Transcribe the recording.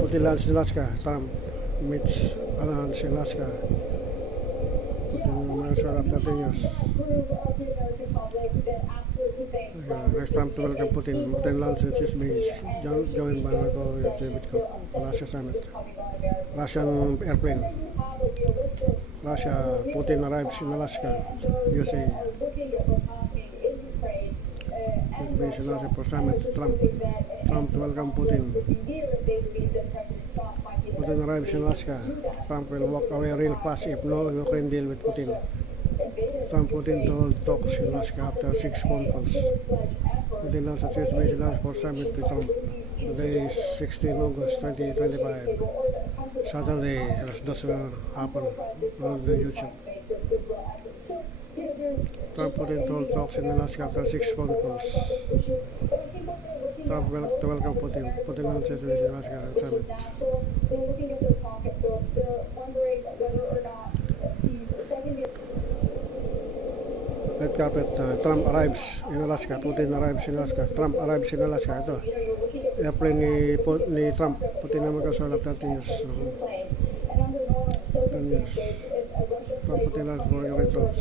Putin lands in Alaska. Trump meets lands in Alaska. Marshal after 10 years. Next Trump to welcome Putin. Putin lands in his base, joined by Marco Yevchevitko. Alaska summit. Russian airplane. Russia. Putin arrives in Alaska, USA. Base in Alaska for summit. Trump to welcome Putin. Putin arrives in Alaska. Trump will walk away real fast if no Ukraine deal with Putin. Putin to hold talks in Alaska after 6 phone calls. Putin lands at US base in Alaska for summit with Trump. Today is 16 August 2025. Saturday, alas 12 will happen on the YouTube. Trump Putin to hold talks in Alaska after 6 phone calls. Trump to welcome Putin. Putin lands at US in Alaska at summit. Red carpet, Trump arrives in Alaska, Putin arrives in Alaska, Trump arrives in Alaska. Ito, airplane ni Trump, Putin naman kasolap 30 years. 10 years. Trump, Putin lands for your red doors.